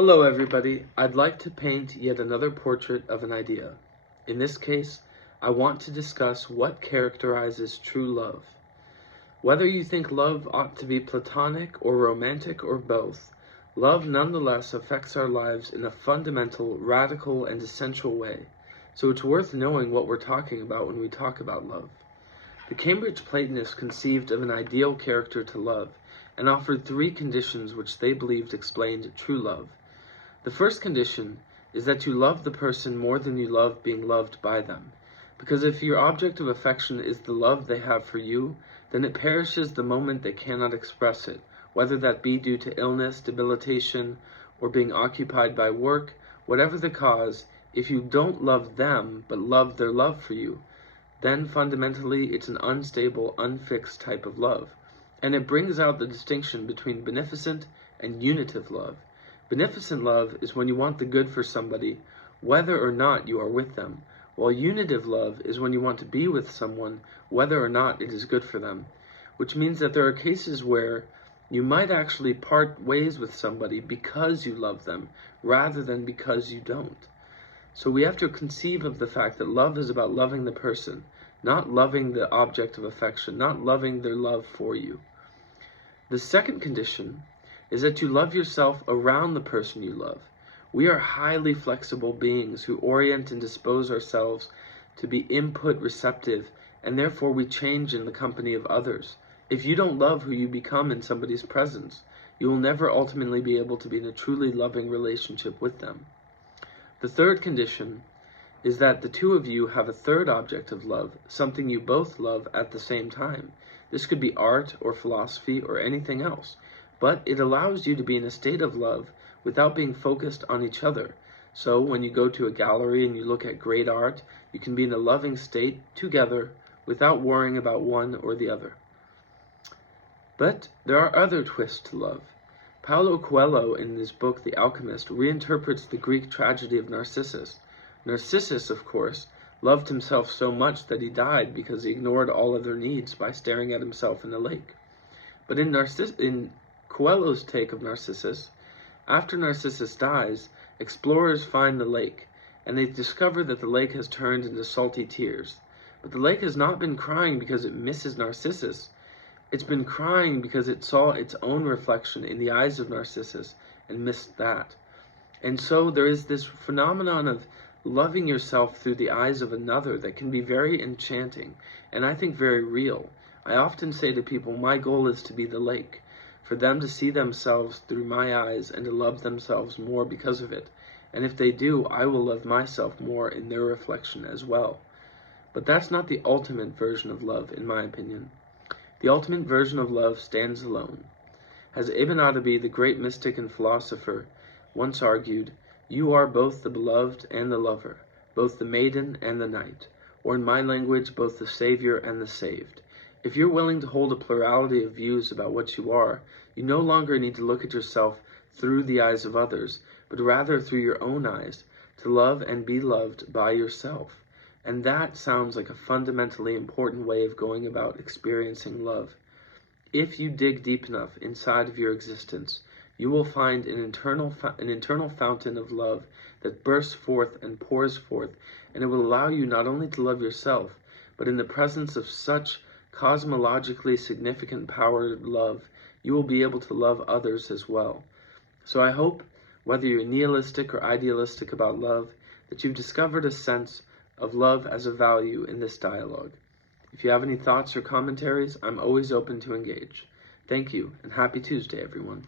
Hello everybody, I'd like to paint yet another portrait of an idea. In this case, I want to discuss what characterizes true love. Whether you think love ought to be platonic or romantic or both, love nonetheless affects our lives in a fundamental, radical, and essential way. So it's worth knowing what we're talking about when we talk about love. The Cambridge Platonists conceived of an ideal character to love and offered three conditions which they believed explained true love. The first condition is that you love the person more than you love being loved by them, because if your object of affection is the love they have for you, then it perishes the moment they cannot express it, whether that be due to illness, debilitation, or being occupied by work, whatever the cause. If you don't love them, but love their love for you, then fundamentally it's an unstable, unfixed type of love. And it brings out the distinction between beneficent and unitive love. Beneficent love is when you want the good for somebody, whether or not you are with them, while unitive love is when you want to be with someone, whether or not it is good for them, which means that there are cases where you might actually part ways with somebody because you love them, rather than because you don't. So we have to conceive of the fact that love is about loving the person, not loving the object of affection, not loving their love for you. The second condition is that you love yourself around the person you love. We are highly flexible beings who orient and dispose ourselves to be input receptive, and therefore we change in the company of others. If you don't love who you become in somebody's presence, you will never ultimately be able to be in a truly loving relationship with them. The third condition is that the two of you have a third object of love, something you both love at the same time. This could be art or philosophy or anything else. But it allows you to be in a state of love without being focused on each other. So when you go to a gallery and you look at great art, you can be in a loving state together without worrying about one or the other. But there are other twists to love. Paulo Coelho, in his book The Alchemist, reinterprets the Greek tragedy of Narcissus. Narcissus, of course, loved himself so much that he died because he ignored all other needs by staring at himself in the lake. But in Coelho's take of Narcissus, after Narcissus dies, explorers find the lake, and they discover that the lake has turned into salty tears. But the lake has not been crying because it misses Narcissus. It's been crying because it saw its own reflection in the eyes of Narcissus and missed that. And so there is this phenomenon of loving yourself through the eyes of another that can be very enchanting, and I think very real. I often say to people, my goal is to be the lake, for them to see themselves through my eyes and to love themselves more because of it. And if they do, I will love myself more in their reflection as well. But that's not the ultimate version of love, in my opinion. The ultimate version of love stands alone. As Ibn Arabi, the great mystic and philosopher, once argued, you are both the beloved and the lover, both the maiden and the knight, or in my language, both the savior and the saved. If you're willing to hold a plurality of views about what you are, you no longer need to look at yourself through the eyes of others, but rather through your own eyes, to love and be loved by yourself. And that sounds like a fundamentally important way of going about experiencing love. If you dig deep enough inside of your existence, you will find an internal fountain of love that bursts forth and pours forth, and it will allow you not only to love yourself, but in the presence of such cosmologically significant power of love, you will be able to love others as well. So I hope, whether you're nihilistic or idealistic about love, that you've discovered a sense of love as a value in this dialogue. If you have any thoughts or commentaries, I'm always open to engage. Thank you, and happy Tuesday, everyone.